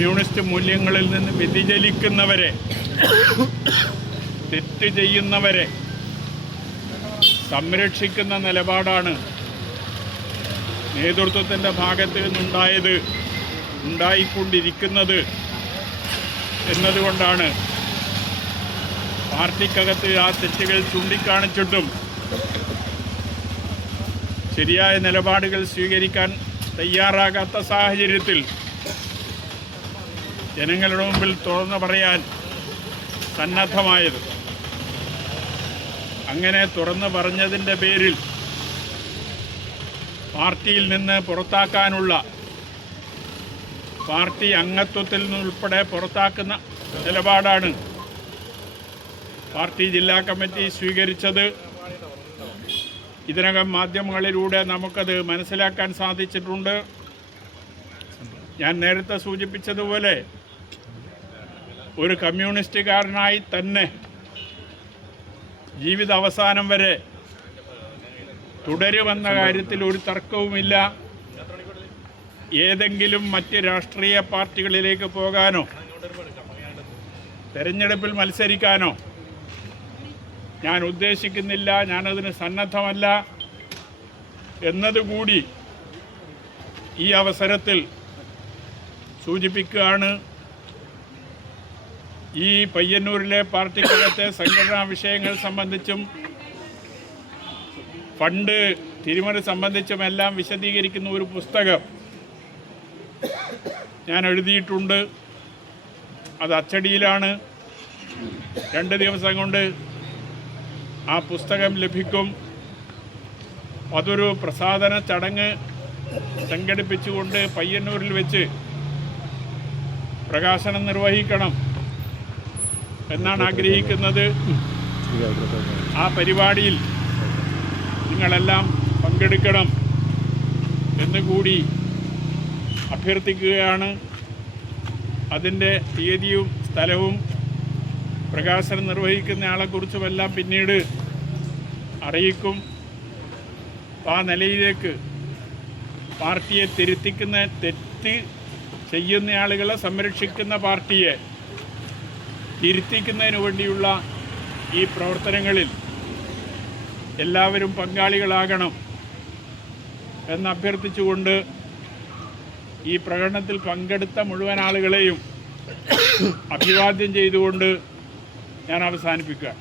Communist മൂല്യങ്ങളിൽ നിന്ന് വ്യതിചലിക്കുന്നവരെ, തെറ്റ് ചെയ്യുന്നവരെ സംരക്ഷിക്കുന്ന നിലപാടാണ് നേതൃത്വത്തിൻ്റെ ഭാഗത്ത് നിന്നുണ്ടായത്, ഉണ്ടായിക്കൊണ്ടിരിക്കുന്നത് എന്നതുകൊണ്ടാണ് പാർട്ടിക്കകത്ത് ആ തെറ്റുകൾ ചൂണ്ടിക്കാണിച്ചിട്ടും ശരിയായ നിലപാടുകൾ സ്വീകരിക്കാൻ തയ്യാറാകാത്ത സാഹചര്യത്തിൽ ജനങ്ങളുടെ മുമ്പിൽ തുറന്നു പറയാൻ സന്നദ്ധമായത്. അങ്ങനെ തുറന്നു പറഞ്ഞതിൻ്റെ പേരിൽ പാർട്ടിയിൽ നിന്ന് പുറത്താക്കാനുള്ള, പാർട്ടി അംഗത്വത്തിൽ നിന്നുൾപ്പെടെ പുറത്താക്കുന്ന നിലപാടാണ് പാർട്ടി ജില്ലാ കമ്മിറ്റി സ്വീകരിച്ചത്. ഇതിനകം മാധ്യമങ്ങളിലൂടെ നമുക്കത് മനസ്സിലാക്കാൻ സാധിച്ചിട്ടുണ്ട്. ഞാൻ നേരത്തെ സൂചിപ്പിച്ചതുപോലെ ഒരു കമ്മ്യൂണിസ്റ്റുകാരനായി തന്നെ ജീവിത അവസാനം വരെ തുടരുമെന്ന കാര്യത്തിൽ ഒരു തർക്കവുമില്ല. ഏതെങ്കിലും മറ്റ് രാഷ്ട്രീയ പാർട്ടികളിലേക്ക് പോകാനോ തെരഞ്ഞെടുപ്പിൽ മത്സരിക്കാനോ ഞാൻ ഉദ്ദേശിക്കുന്നില്ല, ഞാനതിന് സന്നദ്ധമല്ല എന്നതുകൂടി ഈ അവസരത്തിൽ സൂചിപ്പിക്കുകയാണ്. ഈ പയ്യന്നൂരിലെ പാർട്ടിക്കകത്തെ സംഘടനാ വിഷയങ്ങൾ സംബന്ധിച്ചും ഫണ്ട് തിരിമറി സംബന്ധിച്ചുമെല്ലാം വിശദീകരിക്കുന്ന ഒരു പുസ്തകം ഞാൻ എഴുതിയിട്ടുണ്ട്. അത് അച്ചടിയിലാണ്. 2 ദിവസം കൊണ്ട് ആ പുസ്തകം ലഭിക്കും. അതൊരു പ്രസാധന ചടങ്ങ് സംഘടിപ്പിച്ചുകൊണ്ട് പയ്യന്നൂരിൽ വെച്ച് പ്രകാശനം നിർവഹിക്കണം എന്നാണ് ആഗ്രഹിക്കുന്നത്. ആ പരിപാടിയിൽ നിങ്ങളെല്ലാം പങ്കെടുക്കണം എന്നുകൂടി അഭ്യർത്ഥിക്കുകയാണ്. അതിൻ്റെ തീയതിയും സ്ഥലവും പ്രകാശനം നിർവഹിക്കുന്ന ആളെക്കുറിച്ചുമെല്ലാം പിന്നീട് അറിയിക്കും. ആ നിലയിലേക്ക് പാർട്ടിയെ തെറ്റ് ചെയ്യുന്ന ആളുകളെ സംരക്ഷിക്കുന്ന പാർട്ടിയെ തിരുത്തിക്കുന്നതിന് വേണ്ടിയുള്ള ഈ പ്രവർത്തനങ്ങളിൽ എല്ലാവരും പങ്കാളികളാകണം എന്നഭ്യർത്ഥിച്ചുകൊണ്ട് ഈ പ്രകടനത്തിൽ പങ്കെടുത്ത മുഴുവൻ ആളുകളെയും അഭിവാദ്യം ചെയ്തുകൊണ്ട് ഞാൻ അവസാനിപ്പിക്കുക.